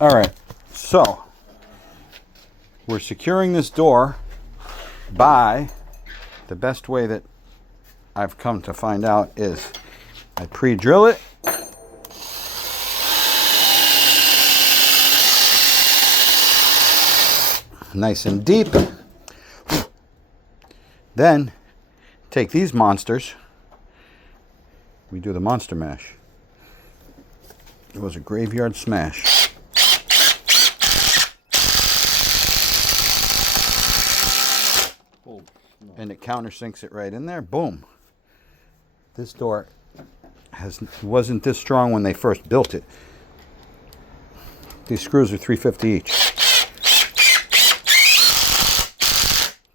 All right, so we're securing this door by the best way that I've come to find out is I pre-drill it. Nice and deep. Then take these monsters. We do the monster mash. It was a graveyard smash. And it countersinks it right in there. Boom. This door wasn't this strong when they first built it. These screws are $3.50 each.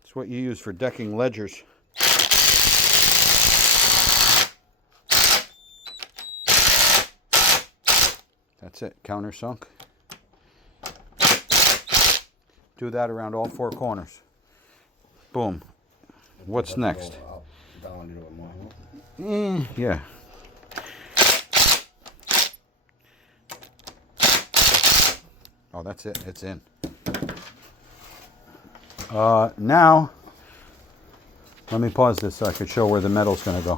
It's what you use for decking ledgers. That's it, countersunk. Do that around all four corners. Boom. What's next? Yeah. Oh, that's it. It's in. Now, let me pause this so I could show where the metal's going to go.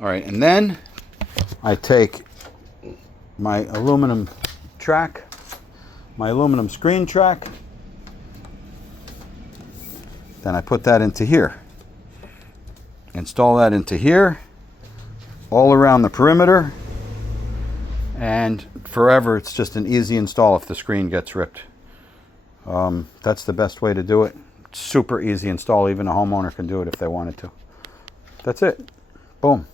All right, and then I take my aluminum track, my aluminum screen track, then I put that into here. Install that into here, all around the perimeter, and forever it's just an easy install if the screen gets ripped. That's the best way to do it. Super easy install, even a homeowner can do it if they wanted to. That's it. Boom.